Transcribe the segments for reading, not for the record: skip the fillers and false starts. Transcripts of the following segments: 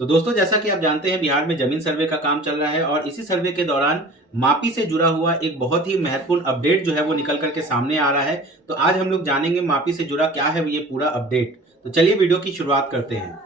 तो दोस्तों, जैसा कि आप जानते हैं, बिहार में जमीन सर्वे का काम चल रहा है और इसी सर्वे के दौरान मापी से जुड़ा हुआ एक बहुत ही महत्वपूर्ण अपडेट जो है वो निकल करके सामने आ रहा है। तो आज हम लोग जानेंगे मापी से जुड़ा क्या है ये पूरा अपडेट। तो चलिए वीडियो की शुरुआत करते हैं।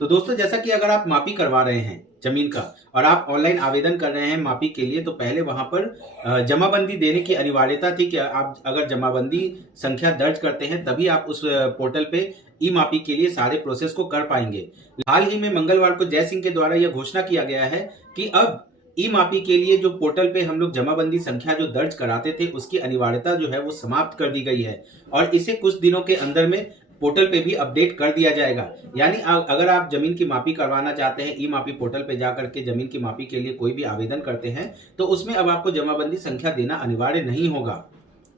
तो दोस्तों, जैसा कि अगर आप मापी करवा रहे हैं जमीन का और आप ऑनलाइन आवेदन कर रहे हैं मापी के लिए, तो पहले वहां पर जमाबंदी देने की अनिवार्यता थी कि आप अगर जमाबंदी संख्या दर्ज करते हैं तभी आप उस पोर्टल पे ई मापी के लिए सारे प्रोसेस को कर पाएंगे। हाल ही में मंगलवार को जय सिंह के द्वारा यह घोषणा किया गया है कि अब ई मापी के लिए जो पोर्टल पे हम लोग जमाबंदी संख्या जो दर्ज कराते थे उसकी अनिवार्यता जो है वो समाप्त कर दी गई है और इसे कुछ दिनों के अंदर में पोर्टल पे भी अपडेट कर दिया जाएगा। यानी अगर आप जमीन की मापी करवाना चाहते हैं, ई मापी पोर्टल पे जाकर के जमीन की मापी के लिए कोई भी आवेदन करते हैं, तो उसमें अब आपको जमाबंदी संख्या देना अनिवार्य नहीं होगा।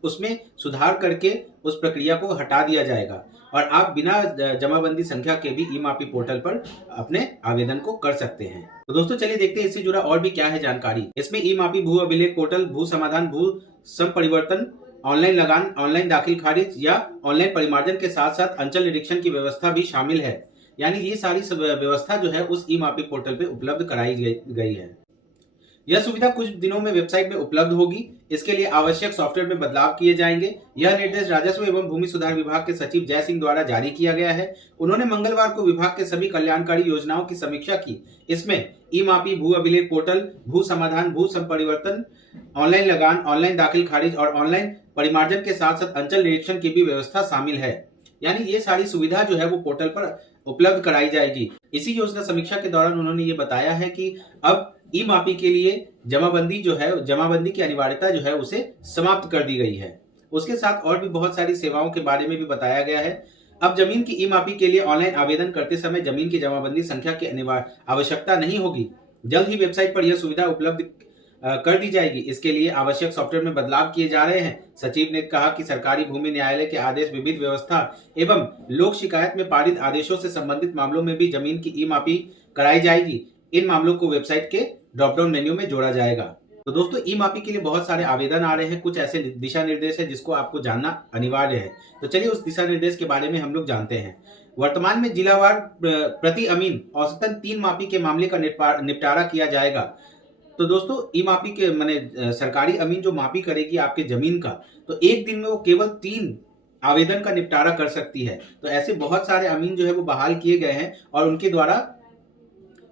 उसमें सुधार करके उस प्रक्रिया को हटा दिया जाएगा और आप बिना जमाबंदी संख्या के भी ई मापी पोर्टल पर अपने आवेदन को कर सकते हैं। तो दोस्तों, चलिए देखते हैं इससे जुड़ा और भी क्या है जानकारी। इसमें ई मापी भू अभिलेख पोर्टल, भू समाधान, भू संपरिवर्तन, ऑनलाइन लगान, ऑनलाइन दाखिल खारिज या ऑनलाइन परिमार्जन के साथ साथ अंचल निरीक्षण की व्यवस्था भी शामिल है। यानी ये सारी व्यवस्था जो है उस ई मापी पोर्टल पे उपलब्ध कराई गई है। यह सुविधा कुछ दिनों में वेबसाइट में उपलब्ध होगी। इसके लिए आवश्यक सॉफ्टवेयर में बदलाव किए जाएंगे। यह निर्देश राजस्व एवं भूमि सुधार विभाग के सचिव जय सिंह द्वारा जारी किया गया है। उन्होंने मंगलवार को विभाग के सभी कल्याणकारी योजनाओं की समीक्षा की। इसमें ई मापी, भू अभिलेख पोर्टल, भू समाधान, भू संपरिवर्तन, ऑनलाइन लगान, ऑनलाइन दाखिल खारिज और ऑनलाइन परिमार्जन के साथ साथ अंचल निरीक्षण की भी व्यवस्था शामिल है। यानी ये सारी सुविधा जो है वो पोर्टल पर उपलब्ध कराई जाएगी। इसी योजना समीक्षा के दौरान उन्होंने ये बताया है कि अब ई मापी के लिए जमाबंदी जो है, जमाबंदी की अनिवार्यता जो है उसे समाप्त कर दी गई है। उसके साथ और भी बहुत सारी सेवाओं के बारे में भी बताया गया है। अब जमीन की ई मापी के लिए ऑनलाइन आवेदन करते समय जमीन की जमाबंदी संख्या की आवश्यकता नहीं होगी। जल्द ही वेबसाइट पर यह सुविधा उपलब्ध कर दी जाएगी। इसके लिए आवश्यक सॉफ्टवेयर में बदलाव किए जा रहे हैं। सचिव ने कहा कि सरकारी भूमि न्यायालय के आदेश, विविध व्यवस्था एवं लोक शिकायत में पारित आदेशों से संबंधित मामलों में भी जमीन की ई मापी कराई जाएगी। इन मामलों को वेबसाइट के ड्रॉप डाउन मेन्यू में जोड़ा जाएगा। तो दोस्तों, ई मापी के लिए बहुत सारे आवेदन आ रहे हैं। कुछ ऐसे दिशा निर्देश है जिसको आपको जानना अनिवार्य है। तो चलिए उस दिशा निर्देश के बारे में हम लोग जानते हैं। वर्तमान में जिलावार प्रति अमीन औसतन 3 मापी के मामले का निपटारा किया जाएगा। तो दोस्तों, ई मापी के माने सरकारी अमीन जो मापी करेगी आपके जमीन का, तो एक दिन में वो केवल 3 आवेदन का निपटारा कर सकती है। तो ऐसे बहुत सारे अमीन जो है वो बहाल किए गए हैं और उनके द्वारा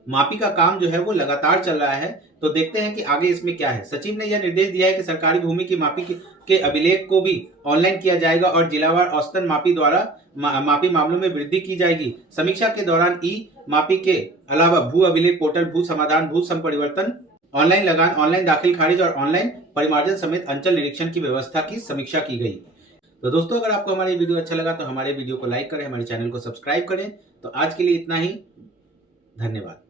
मापी का काम जो है वो लगातार चल रहा है। तो देखते हैं कि आगे इसमें क्या है। सचिव ने यह निर्देश दिया है कि सरकारी भूमि की मापी के अभिलेख को भी ऑनलाइन किया जाएगा और जिलावार औसतन मापी द्वारा मापी मामलों में वृद्धि की जाएगी। समीक्षा के दौरान ई मापी के अलावा भू अभिलेख पोर्टल, भू समाधान, भू संपरिवर्तन, ऑनलाइन लगान, ऑनलाइन दाखिल खारिज और ऑनलाइन परिमार्जन समेत अंचल निरीक्षण की व्यवस्था की समीक्षा की गई। तो दोस्तों, अगर आपको हमारी वीडियो अच्छा लगा तो हमारे वीडियो को लाइक करें, हमारे चैनल को सब्सक्राइब करें। तो आज के लिए इतना ही। धन्यवाद।